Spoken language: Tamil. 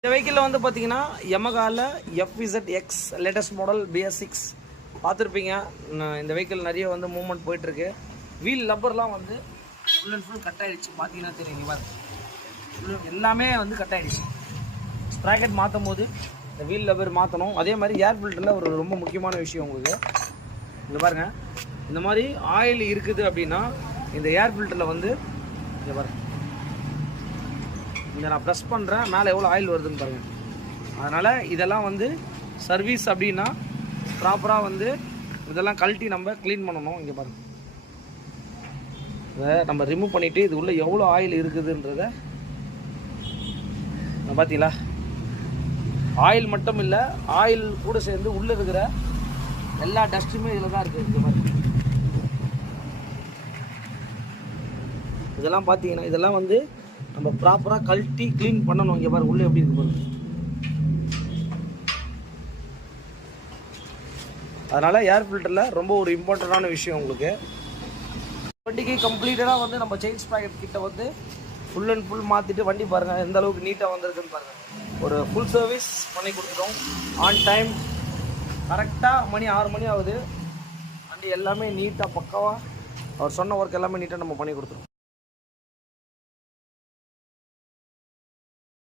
இந்த வெஹிக்கிளில் வந்து பார்த்தீங்கன்னா யமகாவில் FZX லேட்டஸ்ட் மாடல் BS6 பார்த்துருப்பீங்க. இந்த வெஹிக்கிள் நிறைய வந்து மூவ்மெண்ட் போயிட்டுருக்கு. வீல் லப்பர்லாம் வந்து ஃபுல் அண்ட் ஃபுல் கட் ஆகிடுச்சு. பார்த்தீங்கன்னா தெரியும், பாருங்க எல்லாமே வந்து கட் ஆகிடுச்சு. ஸ்ப்ராக்கெட் மாற்றும் போது இந்த வீல் லப்பர் மாற்றணும். அதே மாதிரி ஏர் ஃபில்டரில் ஒரு ரொம்ப முக்கியமான விஷயம் உங்களுக்கு இங்கே பாருங்கள். இந்த மாதிரி ஆயில் இருக்குது அப்படின்னா இந்த ஏர் ஃபில்டரில் வந்து இங்கே பாருங்கள், இதை நான் ப்ரெஸ் பண்ணுறேன், மேலே எவ்வளோ ஆயில் வருதுன்னு பாருங்கள். அதனால் இதெல்லாம் வந்து சர்வீஸ் அப்படின்னா ப்ராப்பராக வந்து இதெல்லாம் கழட்டி நம்ம க்ளீன் பண்ணணும். இங்கே பாருங்கள், இதை நம்ம ரிமூவ் பண்ணிவிட்டு இது உள்ளே எவ்வளோ ஆயில் இருக்குதுன்றத பார்த்தீங்களா. ஆயில் மட்டும் இல்லை, ஆயில் கூட சேர்ந்து உள்ளே இருக்கிற எல்லா டஸ்ட்டுமே இதில் தான் இருக்குது. இந்த மாதிரி இதெல்லாம் பார்த்தீங்கன்னா இதெல்லாம் வந்து நம்ம ப்ராப்பராக கழட்டி க்ளீன் பண்ணணும். இங்கே பாருங்க உள்ளே எப்படி இருக்கு பாருங்க. அதனால் ஏர் ஃபில்டரில் ரொம்ப ஒரு இம்பார்ட்டண்டான விஷயம் உங்களுக்கு. வண்டிக்கு கம்ப்ளீட்டடாக வந்து நம்ம செயின் ஸ்ப்ராக்கெட் கிட்ட வந்து ஃபுல் அண்ட் ஃபுல் மாற்றிட்டு வண்டி பாருங்கள் எந்த அளவுக்கு நீட்டாக வந்திருக்குன்னு பாருங்கள். ஒரு ஃபுல் சர்வீஸ் பண்ணி கொடுத்துட்டோம் ஆன் டைம். கரெக்டாக மணி 6 மணி ஆகுது. வண்டி எல்லாமே நீட்டாக பக்காவாக அவர் சொன்ன ஒர்க் எல்லாமே நீட்டாக நம்ம பண்ணி கொடுத்துருவோம்.